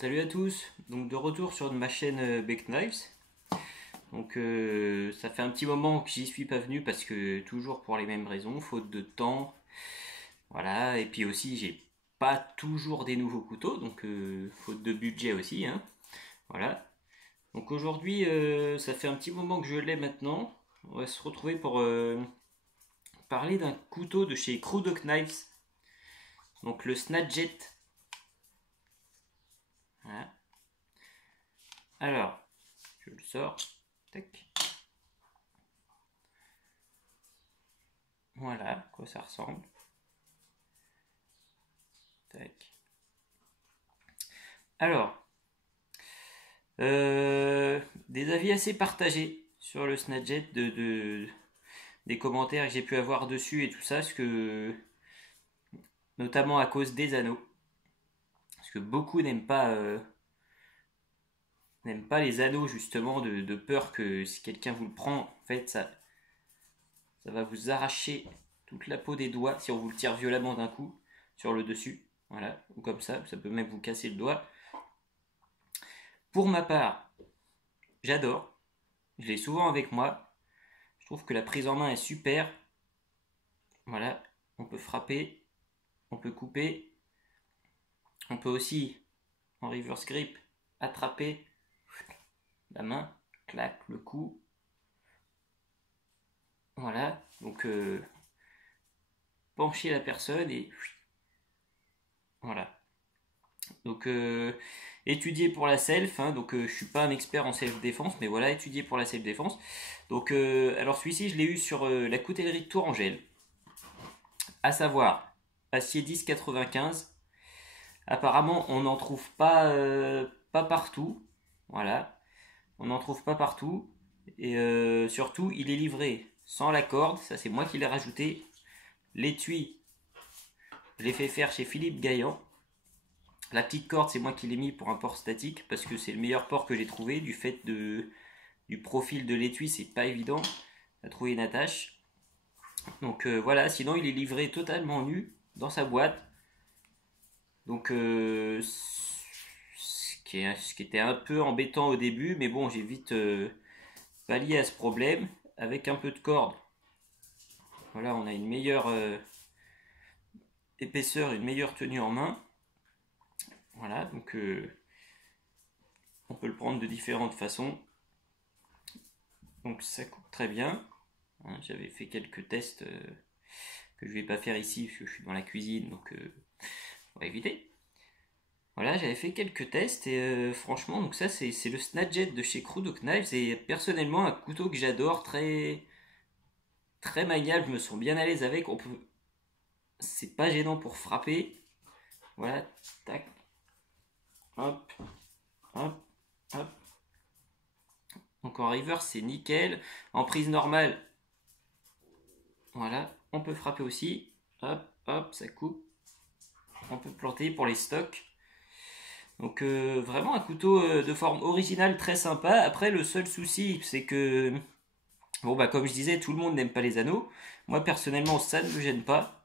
Salut à tous, donc de retour sur ma chaîne Beck Knives. Donc ça fait un petit moment que j'y suis pas venu parce que toujours pour les mêmes raisons, faute de temps, voilà, et puis aussi j'ai pas toujours des nouveaux couteaux, donc faute de budget aussi, hein, voilà. Donc aujourd'hui ça fait un petit moment que je l'ai maintenant, on va se retrouver pour parler d'un couteau de chez Crudock Knives, donc le Snadjet. Voilà. Alors, je le sors, tac. Voilà à quoi ça ressemble. Tac. Alors, des avis assez partagés sur le Snadjet, des commentaires que j'ai pu avoir dessus et tout ça, parce que, notamment à cause des anneaux. Parce que beaucoup n'aiment pas les anneaux, justement, de peur que si quelqu'un vous le prend, en fait, ça va vous arracher toute la peau des doigts si on vous le tire violemment d'un coup sur le dessus. Voilà, ou comme ça peut même vous casser le doigt. Pour ma part, j'adore. Je l'ai souvent avec moi. Je trouve que la prise en main est super. Voilà, on peut frapper, on peut couper, on peut aussi, en reverse grip, attraper la main, clac, le cou. Voilà, donc pencher la personne et voilà. Donc étudier pour la self, hein, donc je suis pas un expert en self défense, mais voilà, étudier pour la self défense. Donc alors celui-ci je l'ai eu sur la coutellerie de Tourangelle, à savoir acier 10,95. Apparemment on n'en trouve pas partout, voilà, on n'en trouve pas partout et surtout il est livré sans la corde, ça c'est moi qui l'ai rajouté. L'étui, je l'ai fait faire chez Philippe Gaillan. La petite corde, c'est moi qui l'ai mis pour un port statique parce que c'est le meilleur port que j'ai trouvé. Du fait du profil de l'étui, c'est pas évident à trouver une attache. Donc voilà, sinon il est livré totalement nu dans sa boîte. Donc ce qui était un peu embêtant au début, mais bon, j'ai vite pallié à ce problème avec un peu de corde. Voilà, on a une meilleure épaisseur, une meilleure tenue en main. Voilà, donc on peut le prendre de différentes façons. Donc ça coupe très bien. Hein, j'avais fait quelques tests que je vais pas faire ici parce que je suis dans la cuisine, donc on va éviter. Voilà, j'avais fait quelques tests et franchement, donc ça c'est le Snadjet de chez Crudock Knives et personnellement un couteau que j'adore, très maniable, je me sens bien à l'aise avec. C'est pas gênant pour frapper. Voilà, tac, hop, hop, hop. Donc en reverse c'est nickel. En prise normale, voilà, on peut frapper aussi. Hop, hop, ça coupe. On peut planter pour les stocks. Donc vraiment un couteau de forme originale très sympa. Après le seul souci c'est que, bon bah comme je disais, tout le monde n'aime pas les anneaux. Moi personnellement ça ne me gêne pas.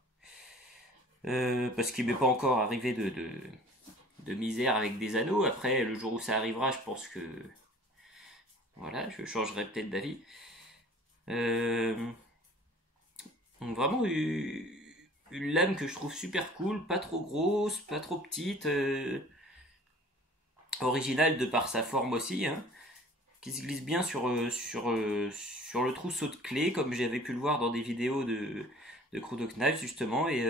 Parce qu'il m'est pas encore arrivé de misère avec des anneaux. Après le jour où ça arrivera je pense que voilà, je changerai peut-être d'avis. Euh, donc vraiment une lame que je trouve super cool, pas trop grosse, pas trop petite, originale de par sa forme aussi, hein, qui se glisse bien sur le trousseau de clés, comme j'avais pu le voir dans des vidéos de Crudock Knives justement. Et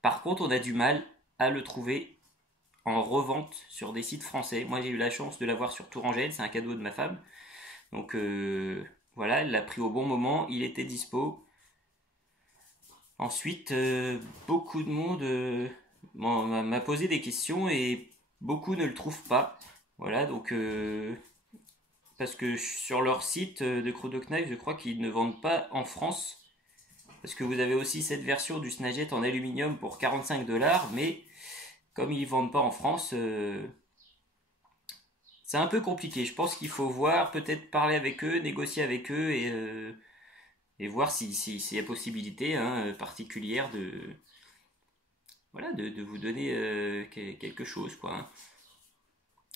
par contre, on a du mal à le trouver en revente sur des sites français. Moi, j'ai eu la chance de l'avoir sur Tourangelle, c'est un cadeau de ma femme. Donc voilà, elle l'a pris au bon moment, il était dispo. Ensuite, beaucoup de monde m'a posé des questions et beaucoup ne le trouvent pas. Voilà, donc parce que sur leur site de Crudock Knives, je crois qu'ils ne vendent pas en France. Parce que vous avez aussi cette version du Snagit en aluminium pour 45 $, mais comme ils ne vendent pas en France, c'est un peu compliqué. Je pense qu'il faut voir, peut-être parler avec eux, négocier avec eux et voir s'il y a possibilité, hein, particulière voilà, de vous donner quelque chose, quoi, hein.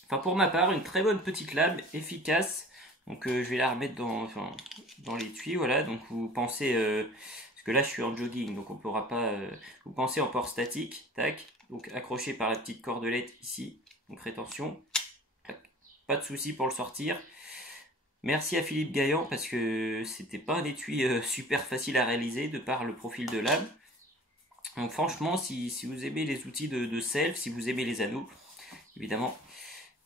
Enfin, pour ma part, une très bonne petite lame, efficace. Donc, je vais la remettre dans l'étui, voilà. Donc, vous pensez, parce que là, je suis en jogging, donc on ne pourra pas. Vous pensez en port statique, tac. Donc, accroché par la petite cordelette ici. Donc, rétention. Tac. Pas de souci pour le sortir. Merci à Philippe Gaillan parce que c'était pas un étui super facile à réaliser de par le profil de lame. Donc, franchement, si vous aimez les outils de self, si vous aimez les anneaux, évidemment,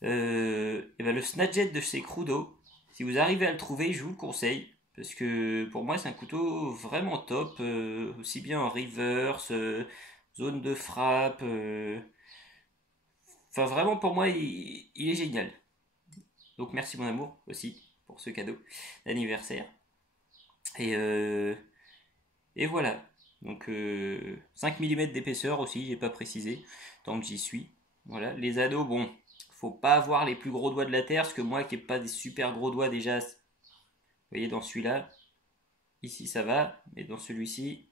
et ben le Snadjet de chez Crudo, si vous arrivez à le trouver, je vous le conseille. Parce que pour moi, c'est un couteau vraiment top. Aussi bien en reverse, zone de frappe. Enfin, vraiment, pour moi, il est génial. Donc, merci mon amour aussi pour ce cadeau d'anniversaire. Et, euh, et voilà. Donc, 5 mm d'épaisseur aussi, j'ai pas précisé, tant que j'y suis. Voilà. Les anneaux, bon, faut pas avoir les plus gros doigts de la terre, parce que moi qui n'ai pas des super gros doigts déjà, vous voyez dans celui-là, ici ça va, mais dans celui-ci,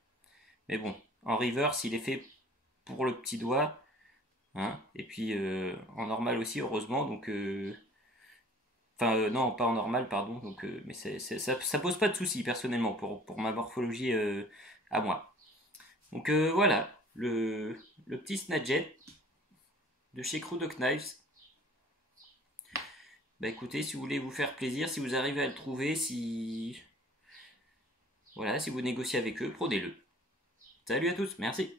mais bon, en reverse il est fait pour le petit doigt, hein, et puis en normal aussi heureusement, donc enfin non pas en normal pardon, donc mais ça pose pas de soucis personnellement pour ma morphologie à moi. Donc voilà, le petit Snadjet de chez Crudo Knives. Bah écoutez, si vous voulez vous faire plaisir, si vous arrivez à le trouver, si voilà, si vous négociez avec eux, prenez-le. Salut à tous, merci.